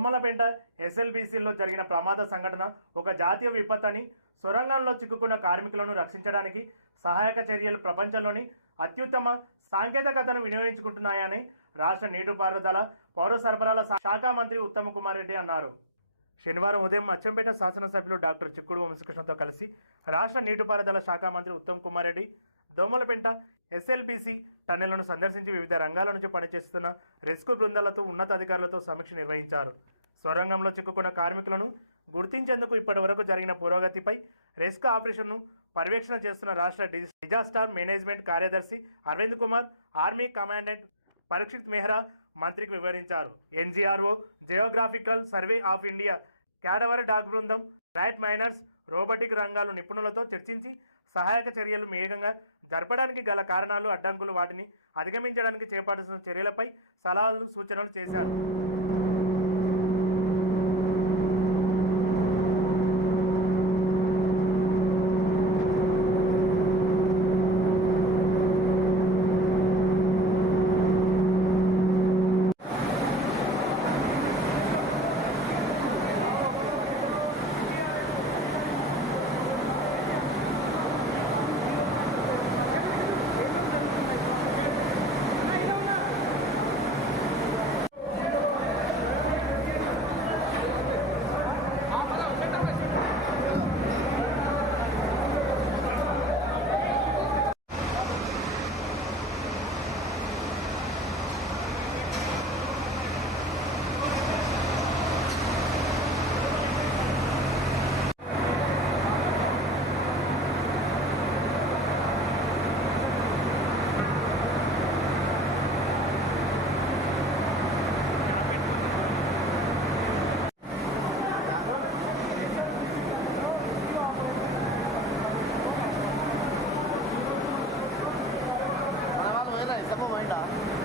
దోమలపేట ఎస్ఎల్బీసీలో జరిగిన ప్రమాద సంఘటన ఒక జాతీయ విపత్తని, సొరంగంలో చిక్కుకున్న కార్మికులను రక్షించడానికి సహాయక చర్యలు ప్రపంచంలోని అత్యుత్తమ సాంకేతికతను వినియోగించుకుంటున్నాయని రాష్ట్ర నీటిపారుదల పౌర సరఫరాల శాఖ మంత్రి ఉత్తమ్ కుమార్ రెడ్డి అన్నారు. శనివారం ఉదయం అచ్చంపేట శాసనసభ్యులు డాక్టర్ చిక్కుడు వంశకృష్ణతో కలిసి రాష్ట్ర నీటిపారుదల శాఖ మంత్రి ఉత్తమ్ కుమార్ రెడ్డి దోమలపేట ఎస్ఎల్బీసీ టన్నెలను సందర్శించి వివిధ రంగాల నుంచి పనిచేస్తున్న రెస్క్యూ బృందాలతో ఉన్నతాధికారులతో సమీక్ష నిర్వహించారు. సొరంగంలో చిక్కుకున్న కార్మికులను గుర్తించేందుకు ఇప్పటి వరకు జరిగిన పురోగతిపై రెస్క్యూ ఆపరేషన్ను పర్యవేక్షణ చేస్తున్న రాష్ట్ర డిజాస్టర్ మేనేజ్మెంట్ కార్యదర్శి అరవింద్ కుమార్, ఆర్మీ కమాండెంట్ పరీక్షిత్ మెహ్రా మంత్రికి వివరించారు. NGRO, geographical survey of India, cadaver dog బృందం, నైట్ మైనర్స్, రోబోటిక్ రంగాలు నిపుణులతో చర్చించి సహాయక చర్యలు వేగంగా జరపడానికి గల కారణాలు, అడ్డంకులు, వాటిని అధిగమించడానికి చేపట్టాల్సిన చర్యలపై సలహాలు, సూచనలు చేశారు. Estamos